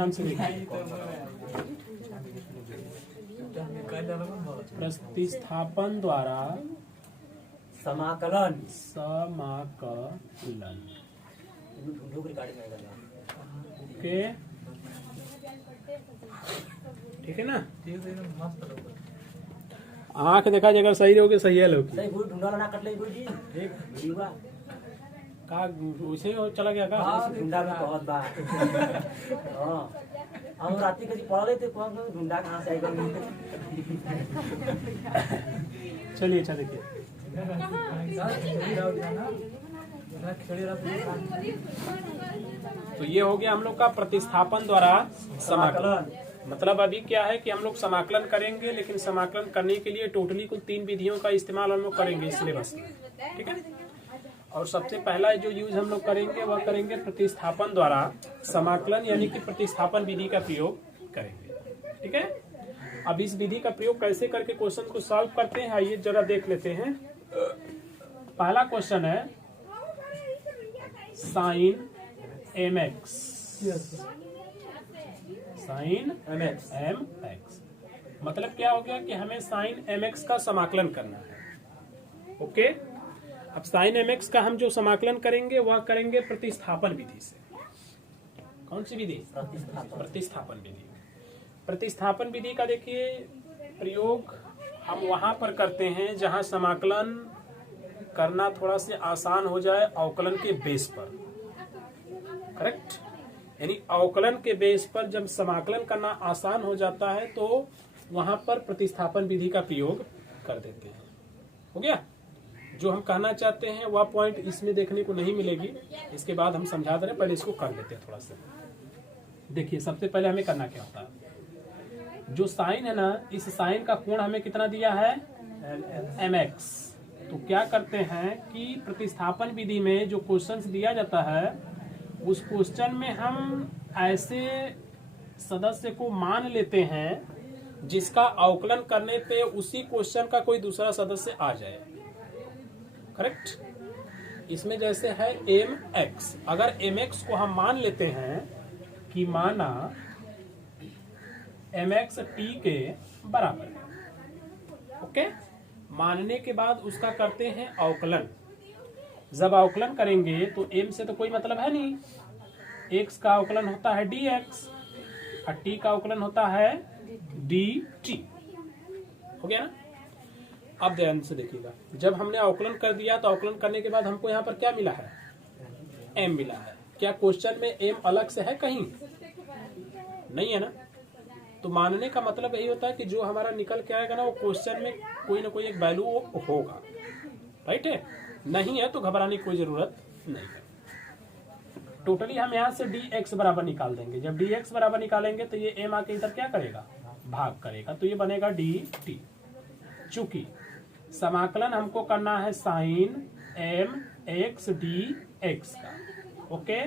ध्यान से देखिए, प्रतिस्थापन द्वारा समाकलन। ओके, ठीक है ना। आंख देखा जाएगा, सही रहोगे सही है लोग सही गुरु ढूंढा ना कट ले गुरु जी देख वीडियो का उसे चला गया का। हां ढूंढा में बहुत बार हां हम रात के पढ़ लेते कौन ढूंढा कहां से आएगा। चलिए अच्छा देखिए, तो ये हो गया हम लोग का प्रतिस्थापन द्वारा समाकलन। मतलब अभी क्या है कि हम लोग समाकलन करेंगे, लेकिन समाकलन करने के लिए टोटली कुल 3 विधियों का इस्तेमाल हम लोग करेंगे इस सिलेबस में, ठीक है। और सबसे पहला जो यूज हम लोग करेंगे वह करेंगे प्रतिस्थापन द्वारा समाकलन, यानी कि प्रतिस्थापन विधि का प्रयोग करेंगे, ठीक है। अब इस विधि का प्रयोग कैसे करके क्वेश्चन को सॉल्व करते हैं, आइए जरा देख लेते हैं। पहला क्वेश्चन है साइन mx, साइन mx मतलब क्या हो गया कि हमें साइन mx का समाकलन करना है। ओके, अब साइन mx का हम जो समाकलन करेंगे वह करेंगे प्रतिस्थापन विधि से। कौन सी विधि? प्रतिस्थापन विधि। प्रतिस्थापन विधि का देखिए प्रयोग हम वहां पर करते हैं जहां समाकलन करना थोड़ा से आसान हो जाए अवकलन के बेस पर, करेक्ट। यानी अवकलन के बेस पर जब समाकलन करना आसान हो जाता है तो वहां पर प्रतिस्थापन विधि का प्रयोग कर देते हैं। हो गया, जो हम कहना चाहते हैं वह पॉइंट इसमें देखने को नहीं मिलेगी, इसके बाद हम समझा दे रहे हैं, पहले इसको कर लेते हैं थोड़ा सा। देखिए सबसे पहले हमें करना क्या होता है, जो साइन है ना, इस साइन का कोण हमें कितना दिया है mx। तो क्या करते हैं कि प्रतिस्थापन विधि में जो क्वेश्चंस दिया जाता है उस क्वेश्चन में हम ऐसे सदस्य को मान लेते हैं जिसका अवकलन करने पे उसी क्वेश्चन का कोई दूसरा सदस्य आ जाए, करेक्ट। इसमें जैसे है mx, अगर mx को हम मान लेते हैं कि माना mx t के बराबर है, ओके। मानने के बाद उसका करते हैं अवकलन। जब अवकलन करेंगे तो m से तो कोई मतलब है नहीं, x का अवकलन होता है dx और t का अवकलन होता है dt। हो गया ना। अब ध्यान से देखिएगा, जब हमने अवकलन कर दिया तो अवकलन करने के बाद हमको यहाँ पर क्या मिला है, m मिला है। क्या क्वेश्चन में m अलग से है कहीं? नहीं है ना। तो मानने का मतलब यही होता है कि जो हमारा निकल के आएगा ना वो क्वेश्चन में कोई ना कोई एक वैल्यू होगा, राइट है। नहीं है तो घबराने की कोई जरूरत नहीं है। टोटली हम यहाँ से dx बराबर निकाल देंगे। जब dx बराबर निकालेंगे तो ये m आके इधर क्या करेगा, भाग करेगा, तो ये बनेगा dt। चूंकि समाकलन हमको करना है साइन mx dx का, ओके।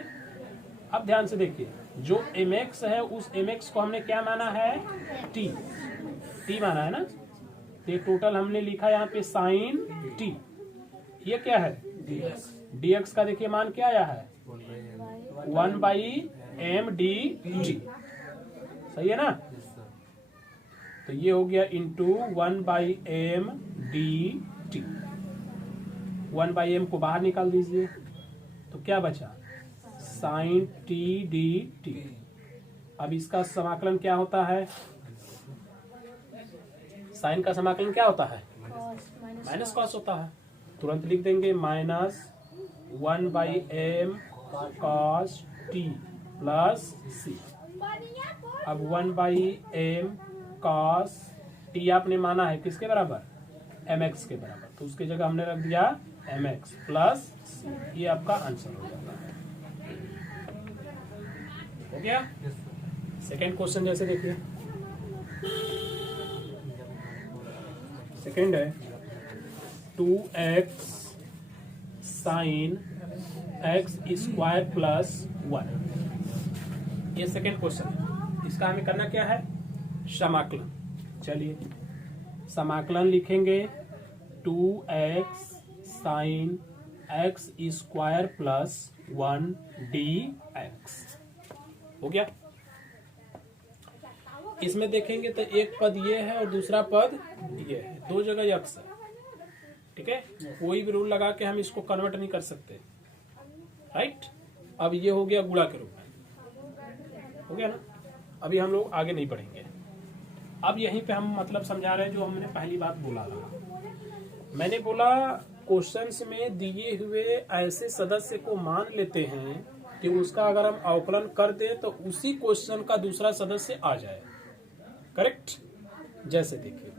अब ध्यान से देखिए, जो mx है उस mx को हमने क्या माना है, t माना है ना। तो टोटल हमने लिखा यहाँ पे साइन t, ये क्या है dx का। देखिए मान क्या आया है 1/m dt, सही है ना। तो ये हो गया इंटू 1/m dt। 1/m को बाहर निकाल दीजिए तो क्या बचा, साइन t dt। अब इसका समाकलन क्या होता है, साइन का समाकलन क्या होता है, माइनस कॉस होता है। तुरंत लिख देंगे minus 1/m cos t plus c। अब 1/m cos t आपने माना है किसके बराबर, mx के बराबर, तो उसकी जगह हमने रख दिया mx प्लस c। ये आपका आंसर हो जाता है। हो गया। सेकेंड क्वेश्चन जैसे देखिए, सेकेंड है 2x sine x square plus 1। ये सेकेंड क्वेश्चन है। इसका हमें करना क्या है, समाकलन। चलिए समाकलन लिखेंगे 2x sine x square plus 1 dx। हो गया। इसमें देखेंगे तो एक पद ये है और दूसरा पद ये है, दो जगह यक्स है। ठीक है, कोई भी रूल लगा के हम इसको कन्वर्ट नहीं कर सकते। राइट, अब ये हो गया गुणा के रूप में, हो गया ना। अभी हम लोग आगे नहीं बढ़ेंगे। अब यहीं पे हम मतलब समझा रहे हैं जो हमने पहली बात बोला रहा। मैंने बोला क्वेश्चंस में दिए हुए ऐसे सदस्य को मान लेते हैं कि उसका अगर हम अवकलन कर दें तो उसी क्वेश्चन का दूसरा सदस्य आ जाए। करेक्ट। जैसे देखिए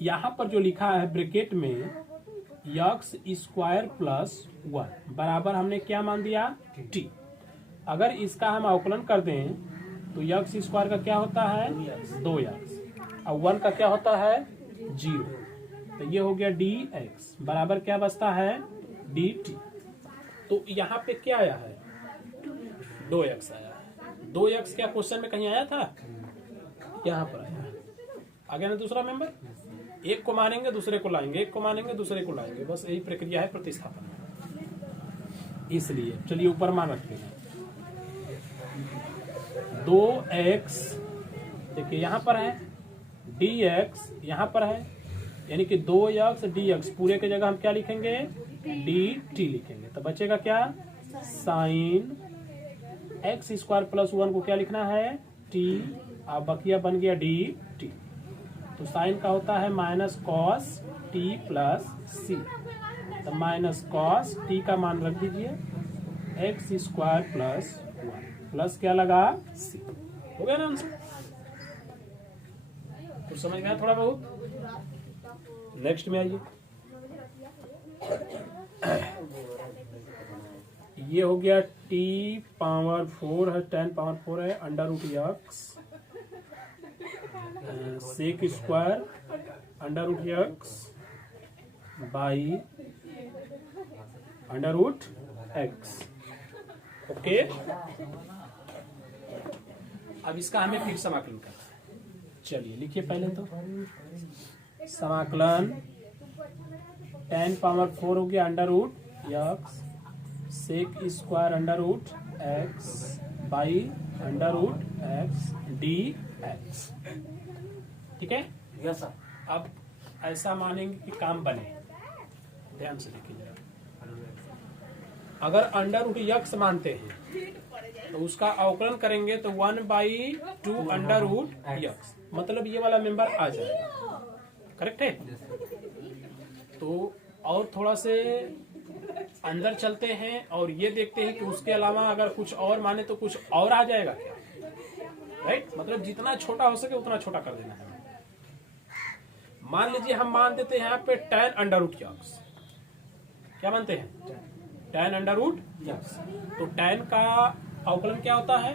यहां पर जो लिखा है ब्रैकेट में यक्स स्क्वायर प्लस 1 बराबर हमने क्या मान दिया, टी। अगर इसका हम अवकलन कर दें तो यक्स स्क्वायर का क्या होता है, 2x, और 1 का क्या होता है, 0। तो ये हो गया dx बराबर क्या बचता है, dt। तो यहाँ पे क्या आया है, 2x आया है। 2x क्या क्वेश्चन में कहीं आया था, यहाँ पर आया है। आ गया ना दूसरा मेंबर। एक को मानेंगे दूसरे को लाएंगे, एक को मानेंगे दूसरे को लाएंगे, बस यही प्रक्रिया है प्रतिस्थापन। इसलिए चलिए ऊपर मान रखते हैं 2x, देखिए यहाँ पर है, dx यहाँ पर है, यानी कि 2x dx पूरे की जगह हम क्या लिखेंगे, dt लिखेंगे। तो बचेगा क्या, साइन x स्क्वायर प्लस 1 को क्या लिखना है, t, अब बकिया बन गया dt। तो साइन का होता है माइनस कॉस t प्लस सी। तो माइनस कॉस t का मान रख दीजिए, x स्क्वायर प्लस 1 प्लस क्या लगा, c। हो गया ना आंसर। तो समझ गया थोड़ा बहुत। नेक्स्ट में आइए, ये हो गया t पावर 4 है, 10 पावर 4 है, under root x sec square under root x by under root x. Okay, अब इसका हमें फिर समाकलन करना है। चलिए लिखिए पहले तो समाकलन 10 पावर 4 हो गया under root x sec square under root x by under root x d x. ठीक है, यस सर। अब ऐसा मानेंगे कि काम बने, ध्यान से देखिए जरा। अगर अंडर रूट यक्स मानते हैं तो उसका अवकलन करेंगे तो 1/2 अंडर रूट यक्स, मतलब ये वाला मेंबर आ जाएगा। करेक्ट है। तो और थोड़ा से अंदर चलते हैं और ये देखते हैं कि उसके अलावा अगर कुछ और माने तो कुछ और आ जाएगा क्या। राइट, मतलब जितना छोटा हो सके उतना छोटा कर देना है। मान लीजिए हम मान देते हैं यहाँ पे 10 अंडर रूट यक्स, क्या मानते हैं, 10 अंडर रूट यक्स। तो 10 का अवकलन क्या होता है,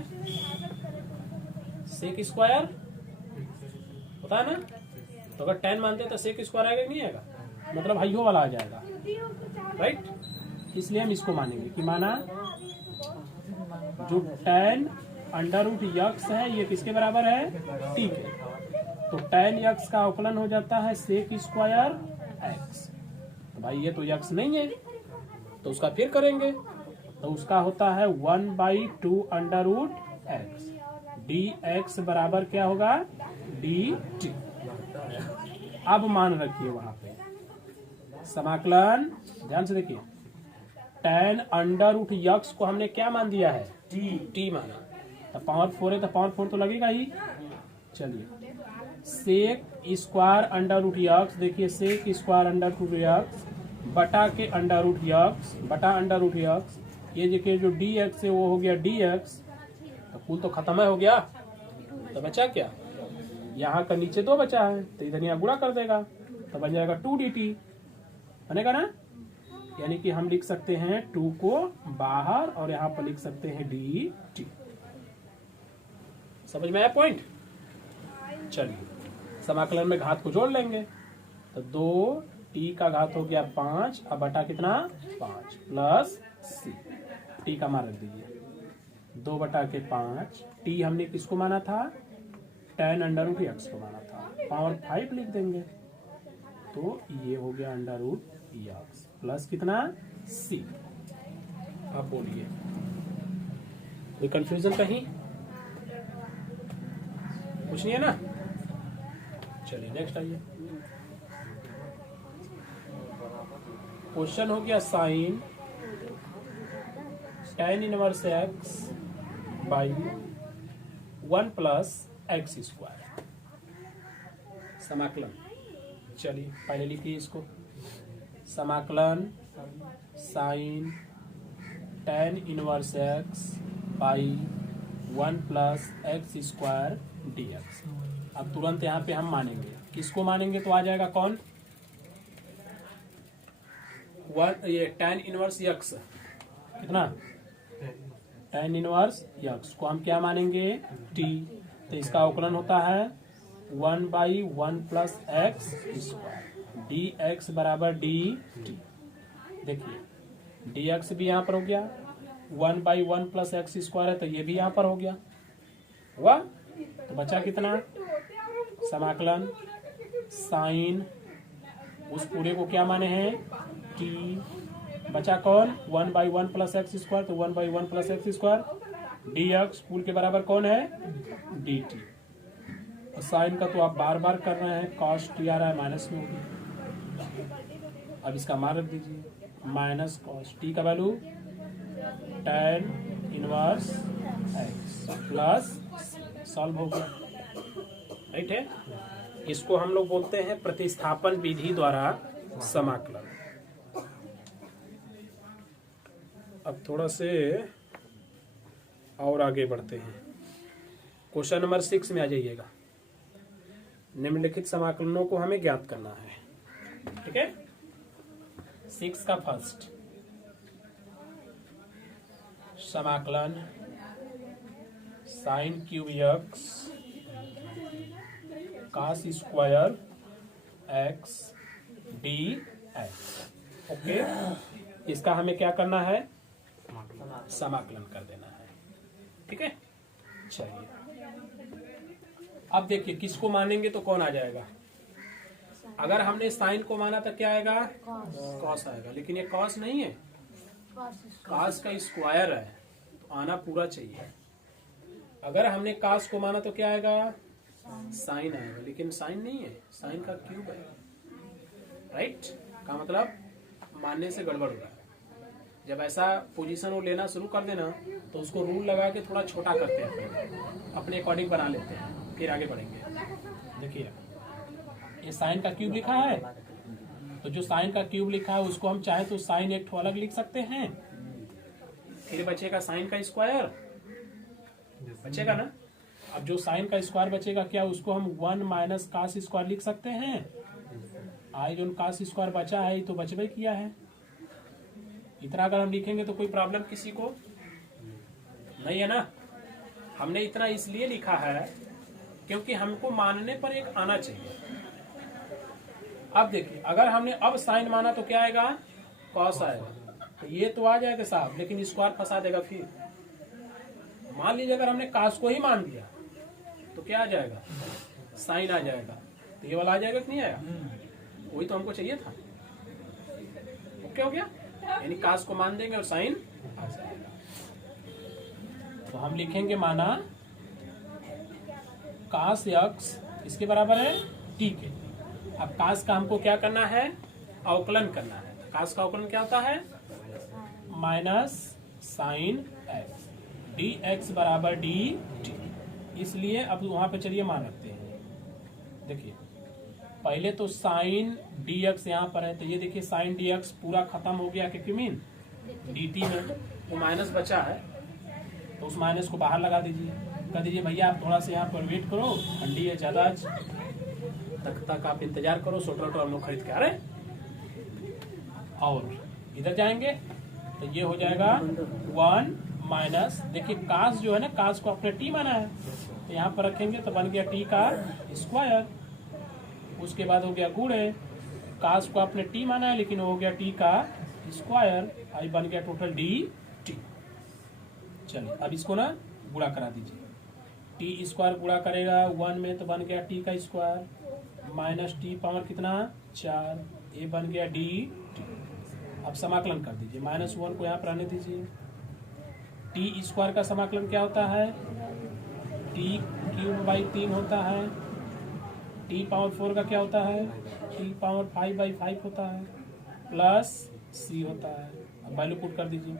सेक स्क्वायर होता है ना। तो अगर 10 मानते हैं तो सेक स्क्वायर आएगा नहीं आएगा, मतलब हाइयो वाला आ जाएगा। राइट, इसलिए हम इसको मानेंगे कि माना जो 10 अंडर रूट यक्स है ये किसके बराबर है, टी के। तो 10 यक्स का अवकलन हो जाता है सेक स्क्वायर एक्स। तो भाई ये तो यक्स नहीं है तो उसका फिर करेंगे तो उसका होता है 1/2 under root x d x बराबर क्या होगा, डी टी। अब मान रखिए वहां पे समाकलन, ध्यान से देखिए 10 अंडर रूट यक्स को हमने क्या मान दिया है, टी माना। तो पावर 4 है तो पावर 4 तो लगेगा ही। चलिए sec square under root x, देखिए sec square under root x बटा के अंडर रूट यक्स बटा अंडर रूट यक्स। ये देखिए जो डी एक्स है वो हो गया डी एक्स, तो कुल तो खत्म हो गया। तो बचा क्या, यहाँ का नीचे 2 बचा है तो इधर यहाँ गुणा कर देगा तो बन जाएगा 2dt, बनेगा ना। यानी कि हम लिख सकते हैं 2 को बाहर और यहाँ पर लिख सकते हैं dt। समझ में आया पॉइंट। चलिए समाकलन में घात को जोड़ लेंगे तो 2t का घात हो गया 5, अब बटा कितना 5 प्लस c, t का मान रख दीजिए 2/5। t हमने किसको माना था, 10 अंडर रूट एक्स को माना था, पावर 5 लिख देंगे तो ये हो गया अंडर रूट एक्स प्लस कितना c। अब बोलिए कोई कंफ्यूजन कहीं, कुछ नहीं है ना। चलिए नेक्स्ट आइए। क्वेश्चन हो गया sine tan inverse x by 1 plus x square समाकलन। चलिए पहले लिखिए इसको, समाकलन sine tan inverse x by 1 plus x square dx। अब तुरंत यहाँ पे हम मानेंगे, किसको मानेंगे तो आ जाएगा कौन, ये tan इनवर्स x कितना, tan इनवर्स x को हम क्या मानेंगे t, तो इसका अवकलन होता है 1 by 1 plus x square dx बराबर dt। देखिए dx भी यहाँ पर हो गया, 1 बाई 1 प्लस एक्स स्क्वायर है तो ये भी यहाँ पर हो गया हुआ। तो बचा कितना, समाकलन साइन उस पूरे को क्या माने हैं t, बचा कौन 1 बाई 1 प्लस एक्स स्क्वायर, तो 1 by 1 plus x square dx pool के बराबर कौन है dt। और साइन का तो आप बार बार कर रहे हैं, कॉस टी आ रहा है माइनस में होगी। अब इसका मान रख दीजिए, माइनस कॉस टी का value tan inverse x plus solve हो गया, राइट है। इसको हम लोग बोलते हैं प्रतिस्थापन विधि द्वारा समाकलन। अब थोड़ा से और आगे बढ़ते हैं, क्वेश्चन नंबर 6 में आ जाइएगा। निम्नलिखित समाकलनों को हमें ज्ञात करना है, ठीक है। 6 का फर्स्ट, समाकलन sine cube x cos square x d x. Okay, इसका हमें क्या करना है, समाकलन कर देना है, ठीक है। चलिए अब देखिए किसको मानेंगे तो कौन आ जाएगा। अगर हमने साइन को माना तो क्या आएगा, कॉस आएगा, लेकिन ये कॉस नहीं है, कॉस का स्क्वायर है तो आना पूरा चाहिए। अगर हमने कॉस को माना तो क्या आएगा, साइन आएगा, लेकिन साइन नहीं है, साइन का क्यूब है, राइट। का मतलब मानने से गड़बड़ हो रहा है। जब ऐसा पोजीशन वो लेना शुरू कर देना तो उसको रूल लगा के थोड़ा छोटा करते हैं, अपने अकॉर्डिंग बना लेते हैं, फिर आगे बढ़ेंगे। देखिए ये साइन का क्यूब लिखा है, तो जो साइन का क्यूब लिखा है उसको हम चाहे तो साइन एक अलग लिख सकते हैं, फिर बचेगा साइन का स्क्वायर बचेगा ना। अब जो साइन का स्क्वायर बचेगा क्या, उसको हम 1 माइनस कास स्क्वायर लिख सकते हैं। आई जो कास स्क्वायर बचा है तो बचबे किया है, इतना अगर हम लिखेंगे तो कोई प्रॉब्लम किसी को नहीं है ना। हमने इतना इसलिए लिखा है क्योंकि हमको मानने पर एक आना चाहिए। अब देखिए अगर हमने अब साइन माना तो क्या आएगा, कॉस आएगा, तो ये तो आ जाएगा साहब, लेकिन स्क्वायर फंसा देगा। फिर मान लीजिए अगर हमने कास को ही मान दिया तो क्या आ जाएगा, साइन आ जाएगा, तो ये वाला आ जाएगा कि नहीं आएगा, वही तो हमको चाहिए था। ओके हो गया, यानी कास को मान देंगे और साइन आ जाएगा। तो हम लिखेंगे माना कास एक्स इसके बराबर है टी के। अब कास का हमको क्या करना है, अवकलन करना है। कास का अवकलन क्या होता है, minus sine x d x बराबर डी टी। इसलिए अब वहां पे चलिए मान रखते हैं। देखिए पहले तो साइन डी एक्स यहाँ पर है, तो ये देखिए साइन डी एक्स पूरा खत्म हो गया क्योंकि मीन डी टी में तो माइनस बचा है, तो उस माइनस को बाहर लगा दीजिए। कह दीजिए भैया आप थोड़ा सा यहाँ पर वेट करो, ठंडी है ज्यादा, तक आप इंतजार करो, स्वेटर हम लोग खरीद के आ रहे। और इधर जाएंगे तो ये हो जाएगा 1 माइनस, देखिए कास जो है ना, कास को अपने टी माना है, तो यहाँ पर रखेंगे तो बन गया टी का स्क्वायर। उसके बाद हो गया गुणे, कास को आपने टी माना है लेकिन हो गया टी का स्क्वायर, आई बन गया टोटल डी टी। चलिए अब इसको ना गुणा करा दीजिए, टी स्क्वायर गुणा करेगा 1 में तो बन गया टी का स्क्वायर माइनस टी पावर कितना 4, ये बन गया डी टी। अब समाकलन कर दीजिए, -1 को यहाँ पर आने दीजिए। टी स्क्वायर का समाकलन क्या होता है, टी क्यूब बाई 3 होता है, टी पावर 4 का क्या होता है, टी पावर 5 बाई 5 होता है, प्लस सी होता है। अब वैल्यू पुट कर दीजिए।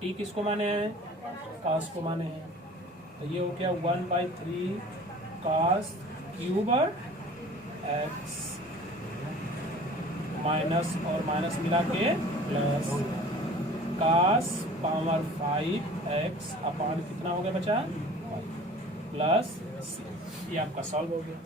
टी किसको माने हैं, कॉस को माने हैं, तो ये हो गया 1/3 कॉस क्यूब एक्स माइनस और माइनस मिला के प्लस कॉस पावर 5x अपान कितना हो गया बचा, प्लस सी। ये आपका सॉल्व हो गया।